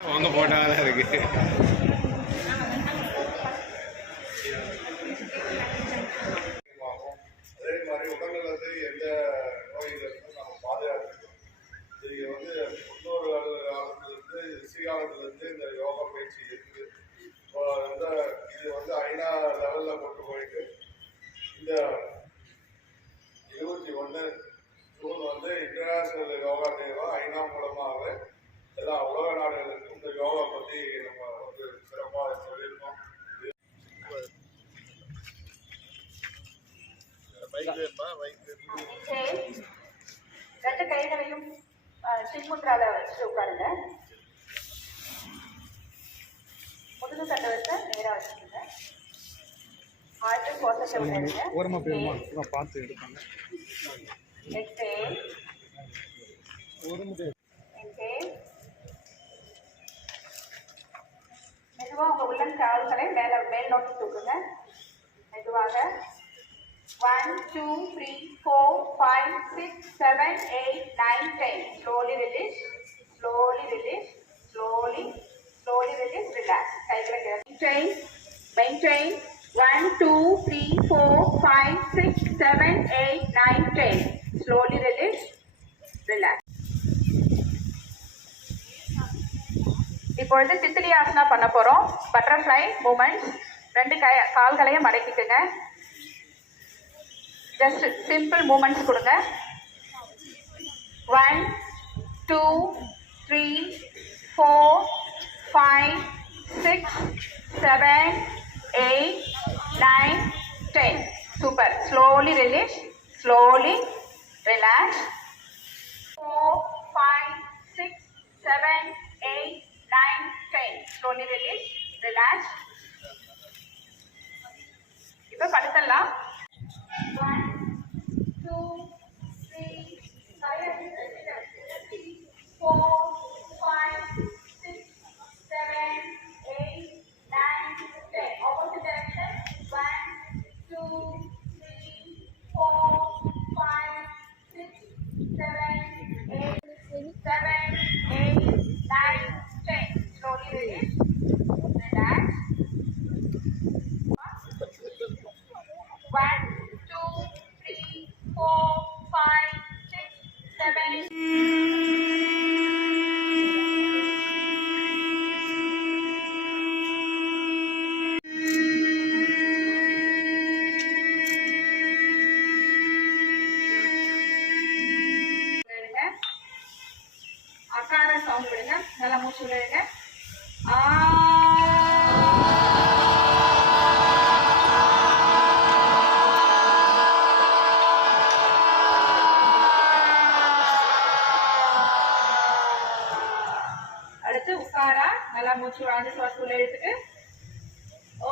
அவங்க போட்டாதான் இருக்கு. அதே மாதிரி உடல்நலத்தை எந்த நோய்களுக்கும் நம்ம பாதுகாக்கணும். இது வந்து முன்னோரு காலத்திலிருந்து ரிஷிகாலத்திலிருந்து இந்த யோகா பயிற்சி இருக்குது. இது வந்து ஐநா லெவலில் கொண்டு போயிட்டு இந்த 21 ஜூன் வந்து இன்டர்நேஷனல் யோகா டேவா ஐநா மூலமாக எல்லா உலக நாடுகளுக்கும் இந்த யோகா பற்றி நம்ம வந்து சிறப்பாக சொல்லியிருக்கோம். ரெண்டு கைகளையும் சின்முத்ரால வச்சு உட்காருங்க. முதுகு தட்டை வச்சு நேராக வச்சுக்கோங்க. ஆழ்த்து சுவாசத்தை விடுங்க. ஓரமா போயிருமா பார்த்து எடுப்பாங்க. மெதுவாக உங்க உள்ளம் கால்களை மேல் நோக்கி தூக்குங்க. மெதுவாக 1 2 3 4 5 6 7 8 9 10. Slowly release, slowly release, slowly release, relax. கைகளை maintain 1 2 3 4 5 6 7 8 9 10. Slowly release, relax. இப்பொழுது தித்திலி ஆசனா பண்ண போறோம். Butterfly moments. ரெண்டு கால்களையும் மடக்கிட்டுங்க. ஜஸ்ட் சிம்பிள் மூமெண்ட்ஸ் கொடுங்க. 1 2 3 4 5 6 7 8 9 10. Super. Slowly release, slowly relax. 4 5 6 7 8 9 10. Slowly release, relax. இப்போ படுத்தலாம். 1 2 3 4 5 6 7 8 9 10. Opposite direction. 1 2 3 4 5 6 7 8 9 10. Slowly release, relax. 1 2 3 4 5 6 7. அகார சவுண்ட் விடுங்க. நல்லா மூச்சு விடுங்க. அடுத்து உட்காரா. நல்லா மூச்சு வாழ்ந்து சுவாசம் எடுத்துட்டு ஓ